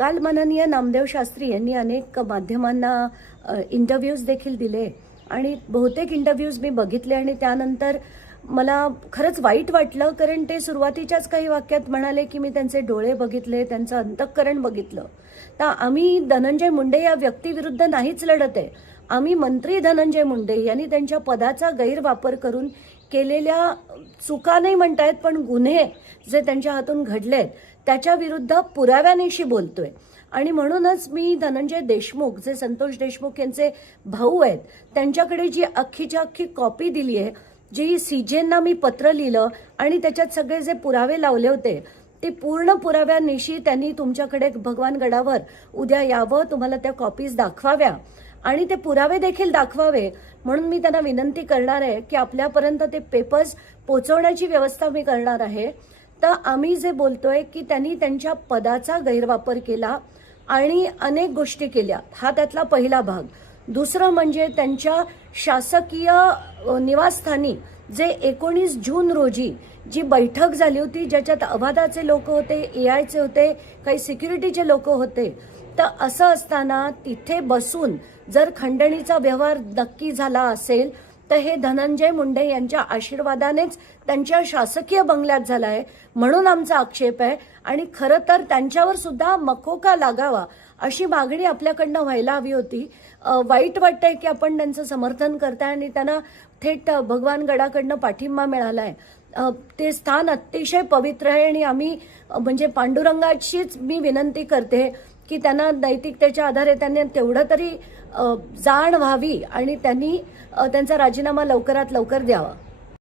काल माननीय नामदेव शास्त्री यांनी अनेक माध्यमांना इंटरव्ह्यूज देखील दिले आणि बहुतेक इंटरव्ह्यूज मी बघितले आणि त्यानंतर मला खरंच वाईट वाटलं कारण ते सुरुवातीच्याच काही वाक्यात म्हणाले की मी त्यांचे डोळे बघितले त्यांचं अंतःकरण बघितलं तर आम्ही धनंजय मुंडे या व्यक्तीविरुद्ध नाहीच लढत आहे आम्ही मंत्री धनंजय मुंडे यांनी त्यांच्या पदाचा गैरवापर करून केलेल्या चुका नाही म्हणतायत पण गुन्हे जे त्यांच्या हातून घडले आहेत त्याच्या विरुद्ध पुराव्यानिशी बोलतोय आणि म्हणूनच मी धनंजय देशमुख जे संतोष देशमुख यांचे भाऊ आहेत त्यांच्याकडे जी अख्खीच्या अख्खी कॉपी दिली आहे जी सीजेंना मी पत्र लिहिलं आणि त्याच्यात सगळे जे पुरावे लावले होते ते पूर्ण पुराव्यानिशी त्यांनी तुमच्याकडे भगवान गडावर उद्या यावं तुम्हाला त्या कॉपीज दाखवाव्या आणि ते पुरावे देखील दाखवावे म्हणून मी त्यांना विनंती करणार आहे की आपल्यापर्यंत ते पेपर्स पोचवण्याची व्यवस्था मी करणार आहे तर आम्ही जे बोलतोय की त्यांनी त्यांच्या पदाचा गैरवापर केला आणि अनेक गोष्टी केल्या हा त्यातला पहिला भाग दुसरं म्हणजे त्यांच्या शासकीय निवासस्थानी जे एकोणीस जून रोजी जी बैठक झाली होती ज्याच्यात अवादाचे लोक होते ए आयचे होते काही सिक्युरिटीचे लोक होते तर असं असताना तिथे बसून जर खंडणीचा व्यवहार नक्की झाला असेल तर हे धनंजय मुंडे यांच्या आशीर्वादानेच त्यांच्या शासकीय बंगल्यात झाला आहे म्हणून आमचा आक्षेप आहे आणि खरं तर त्यांच्यावर सुद्धा मकोका लागावा अशी मागणी आपल्याकडनं व्हायला हवी होती वाईट वाटतंय की आपण त्यांचं समर्थन करताय आणि त्यांना थेट भगवान गडाकडनं पाठिंबा मिळाला आहे ते स्थान अतिशय पवित्र आहे आणि आम्ही म्हणजे पांडुरंगाचीच मी विनंती करते की त्यांना नैतिकतेच्या आधारे त्यांनी तेवढं तरी जाण व्हावी आणि त्यांनी त्यांचा राजीनामा लवकरात लवकर द्यावा